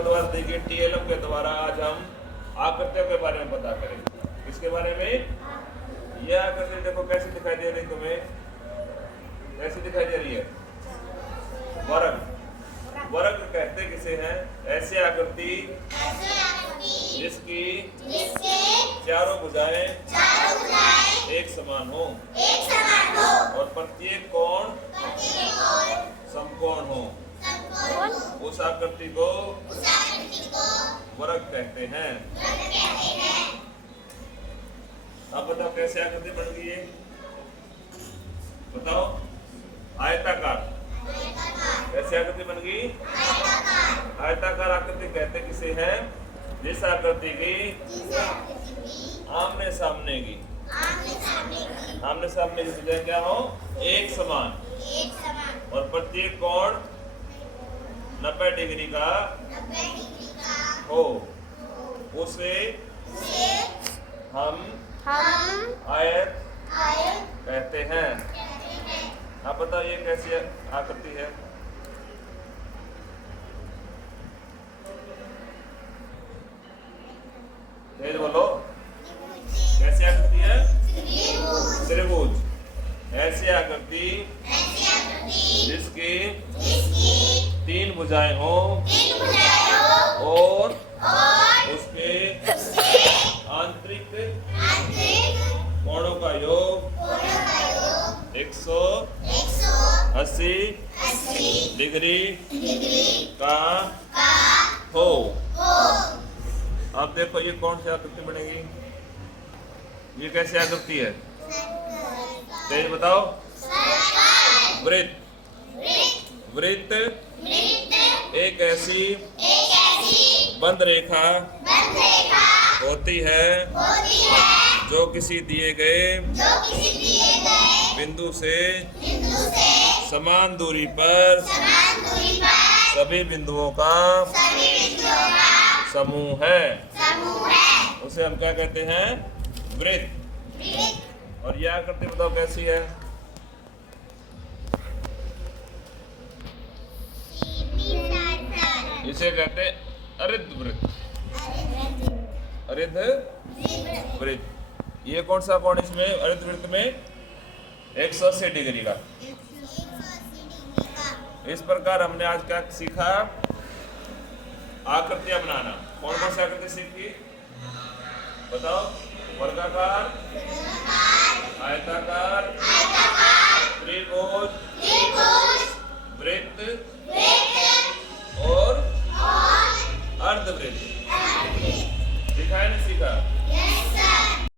द्वारा देखिए टीएलएम के द्वारा आज हम आकृतियों के बारे में पता करेंगे। किसके बारे में? यह आकृति देखो कैसे दिखाई दे रही तुम्हें, कैसे दिखाई दे रही है? वर्ग। वर्ग कहते किसे हैं? ऐसे आकृति जिसकी चारों भुजाएं एक समान हो और प्रत्येक कोण समकोण हो, उस आकृति को वर्ग कहते हैं। अब बताओ कैसे आकृति बन गई है? बताओ। आयताकार। कैसे आकृति बन गई? आयताकार आकृति कहते किसे हैं? जिस आकृति की आमने सामने की भुजाएं क्या हो? एक समान और प्रत्येक कोण 90 डिग्री का हो, उसे हम आयत कहते हैं। आप बताओ ये कैसी आकृति है? तेज बोलो। कैसी आकृति है? त्रिभुज। ऐसी आकृति जिसकी 3 भुजाएं हो और उसके आंतरिक कोणों का योग 180 डिग्री का हो। अब देखो ये कौन सी आकृति बनेगी? ये कैसी आकृति है? तेज बताओ। वृत्त। वृत्त एक ऐसी बंद रेखा होती है जो किसी दिए गए बिंदु से समान दूरी पर सभी बिंदुओं का समूह है। उसे हम क्या कहते हैं? वृत्त। और यह आकृति बताओ कैसी है? इसे कहते हैं अरिध वृत्त। अरिध वृत्त। ये कौन सा कोण इसमें अरिध वृत्त में? 180 डिग्री का। इस प्रकार हमने आज क्या सीखा? आकृतियां बनाना। कौन कौन सी आकृति सीखी? बताओ। वर्गाकार, आयताकार, त्रिभुज, वृत्त और अर्धवृत्त। सीखा है नहीं सीखा?